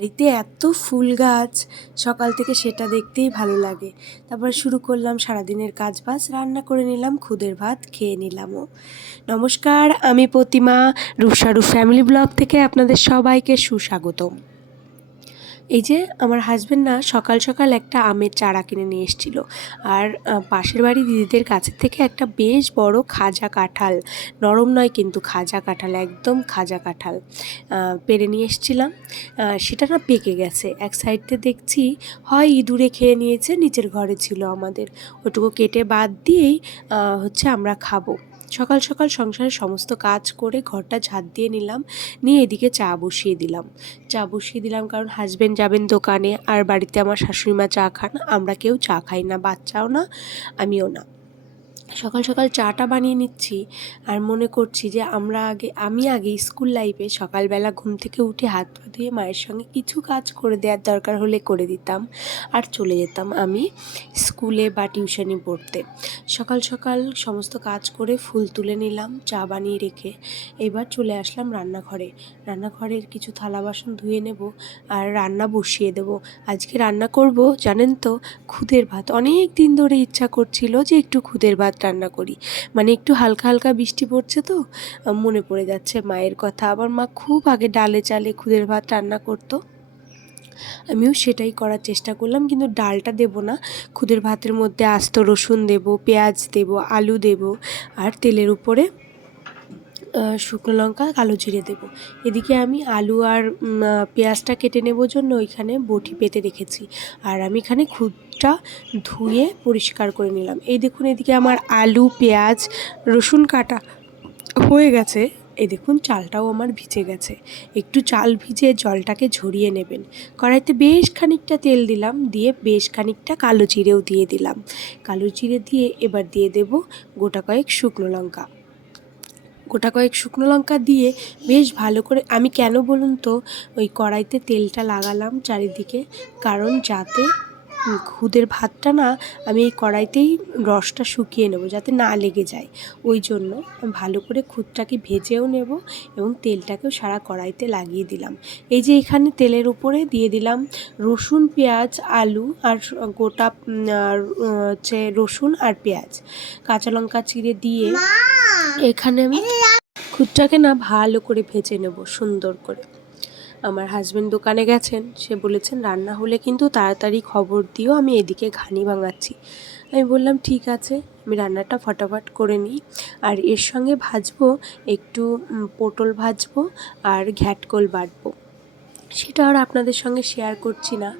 বাড়িতে এত ফুল গাছ, সকাল থেকে সেটা দেখতেই ভালো লাগে। তারপরে শুরু করলাম সারাদিনের কাজবাজ, রান্না করে নিলাম, খুদের ভাত খেয়ে নিলামও। নমস্কার, আমি প্রতিমা, রূপসারু ফ্যামিলি ব্লগ থেকে আপনাদের সবাইকে সুস্বাগতম। এই যে আমার হাজব্যান্ড না সকাল সকাল একটা আমের চারা কিনে নিয়ে এসেছিল, আর পাশের বাড়ি দিদিদের কাছের থেকে একটা বেশ বড় খাজা কাঁঠাল, নরম নয় কিন্তু খাজা কাঁঠাল, একদম খাজা কাঁঠাল পেড়ে নিয়ে এসেছিলাম। সেটা না পেকে গেছে, এক সাইডতে দেখছি হয় ইঁদুরে খেয়ে নিয়েছে, নিচের ঘরে ছিল আমাদের, ওটুকু কেটে বাদ দিয়েই আমরা খাবো। সকাল সকাল সংসারের সমস্ত কাজ করে ঘরটা ঝাড় দিয়ে নিলাম, নিয়ে এদিকে চা বসিয়ে দিলাম কারণ হাজব্যান্ড যাবেন দোকানে, আর বাড়িতে আমার শাশুড়িমা চা খান, আমরা কেউ চা খাই না, বাচ্চাও না, আমিও না। সকাল সকাল চাটা বানিয়ে নিচ্ছি, আর মনে করছি যে আমি আগে স্কুল লাইফে সকালবেলা ঘুম থেকে উঠে হাত পা ধুয়ে মায়ের সঙ্গে কিছু কাজ করে দেওয়ার দরকার হলে করে দিতাম, আর চলে যেতাম আমি স্কুলে বা টিউশনি পড়তে। সকাল সকাল সমস্ত কাজ করে ফুল তুলে নিলাম, চা বানিয়ে রেখে এবার চলে আসলাম রান্নাঘরের কিছু থালা বাসন ধুয়ে নেব, আর রান্না বসিয়ে দেব। আজকে রান্না করব জানেন তো, খুদের ভাত। অনেক দিন ধরে ইচ্ছা করছিল যে একটু খুদের ভাত রান্না করি, মানে একটু হালকা হালকা বৃষ্টি পড়ছে তো মনে পড়ে যাচ্ছে মায়ের কথা। আমার মা খুব আগে ডালে চালে খুদের ভাত রান্না করতো, আমিও সেটাই করার চেষ্টা করলাম, কিন্তু ডালটা দেব না, খুদের ভাতের মধ্যে আস্ত রসুন দেব, পেঁয়াজ দেব, আলু দেব, আর তেলের উপরে শুকনো লঙ্কা, কালো জিরে দেব। এদিকে আমি আলু আর পেঁয়াজটা কেটে নেবার জন্য ওইখানে বটি পেতে রেখেছি, আর আমি এখানে খুদটা ধুয়ে পরিষ্কার করে নিলাম। এই দেখুন, এদিকে আমার আলু, পেঁয়াজ, রসুন কাটা হয়ে গেছে। এই দেখুন, চালটাও আমার ভিজে গেছে। একটু চাল ভিজে জলটাকে ঝরিয়ে নেবেন। কড়াইতে বেশ খানিকটা তেল দিলাম, দিয়ে বেশ খানিকটা কালো জিরেও দিয়ে দিলাম। কালো জিরে দিয়ে এবার দিয়ে দেব গোটা কয়েক শুকনো লঙ্কা দিয়ে বেশ ভালো করে, আমি কেন বলুন তো ওই কড়াইতে তেলটা লাগালাম চারিদিকে, কারণ যাতে খুদের ভাতটা না আমি এই কড়াইতেই রসটা শুকিয়ে নেব, যাতে না লেগে যায়। ওই জন্য ভালো করে খুদটাকে ভেজেও নেব এবং তেলটাকেও সারা কড়াইতে লাগিয়ে দিলাম। এই যে এখানে তেলের উপরে দিয়ে দিলাম রসুন, পেঁয়াজ, আলু, আর গোটা রসুন আর পেঁয়াজ, কাঁচা লঙ্কা চিড়ে দিয়ে এখানে আমি খুদটাকে না ভালো করে ভেজে নেব সুন্দর করে। আমার হাজব্যান্ড দোকানে গেছেন, সে বলেছেন রান্না হলে কিন্তু তাড়াতাড়ি খবর দিও, আমি এদিকে ঘানি ভাঙাচ্ছি। আমি বললাম ঠিক আছে, আমি রান্নাটা ফটাফট করে নিই। আর এর সঙ্গে ভাজবো একটু পটল ভাজবো আর ঘ্যাটকোল বাটবো, সেটা আর আপনাদের সঙ্গে শেয়ার করছি না।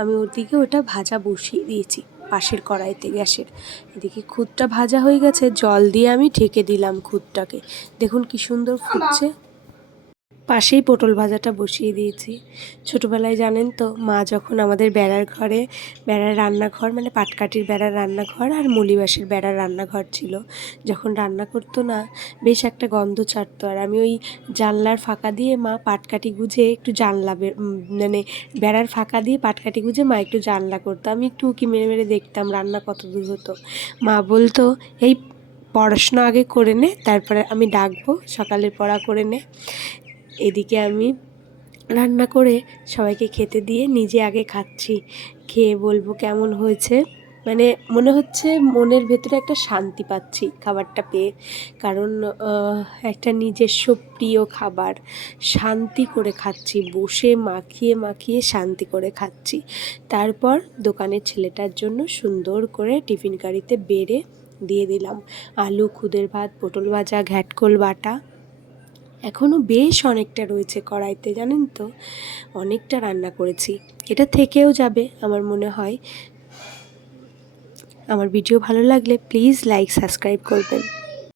আমি ওদিকে ওটা ভাজা বসিয়ে দিয়েছি পাশের কড়াইতে গ্যাসের। এদিকে খুদটা ভাজা হয়ে গেছে, জল দিয়ে আমি ঢেকে দিলাম খুদটাকে। দেখুন কি সুন্দর ফুটছে। পাশেই পটল ভাজাটা বসিয়ে দিয়েছি। ছোটোবেলায় জানেন তো, মা যখন আমাদের বেড়ার রান্নাঘর, মানে পাটকাঠির বেড়ার রান্নাঘর আর মলিবাসের বেড়ার রান্নাঘর ছিল, যখন রান্না করতো না বেশ একটা গন্ধ ছাড়তো, আর আমি ওই জানলার ফাঁকা দিয়ে মা পাটকাঠি গুঁজে একটু মানে বেড়ার ফাঁকা দিয়ে পাটকাঠি গুঁজে মা একটু জানলা করতো, আমি একটু উঁকি মেরে মেরে দেখতাম রান্না কত দূর হতো। মা বলতো এই পড়াশোনা আগে করে নে, তারপরে আমি ডাকবো, সকালের পড়া করে নে। এদিকে আমি রান্না করে সবাইকে খেতে দিয়ে নিজে আগে খাচ্ছি, খেয়ে বলবো কেমন হয়েছে। মানে মনে হচ্ছে মনের ভেতরে একটা শান্তি পাচ্ছি খাবারটা পেয়ে, কারণ একটা নিজস্ব প্রিয় খাবার, শান্তি করে খাচ্ছি, বসে মাখিয়ে মাখিয়ে শান্তি করে খাচ্ছি। তারপর দোকানের ছেলেটার জন্য সুন্দর করে টিফিন কারিতে বেড়ে দিয়ে দিলাম আলু, খুদের ভাত, পটল ভাজা, ঘ্যাটকোল বাটা। এখনও বেশ অনেকটা রয়েছে কড়াইতে, জানেন তো, অনেকটা রান্না করেছি, এটা থেকেও যাবে আমার মনে হয়। আমার ভিডিও ভালো লাগলে প্লিজ লাইক, সাবস্ক্রাইব করবেন।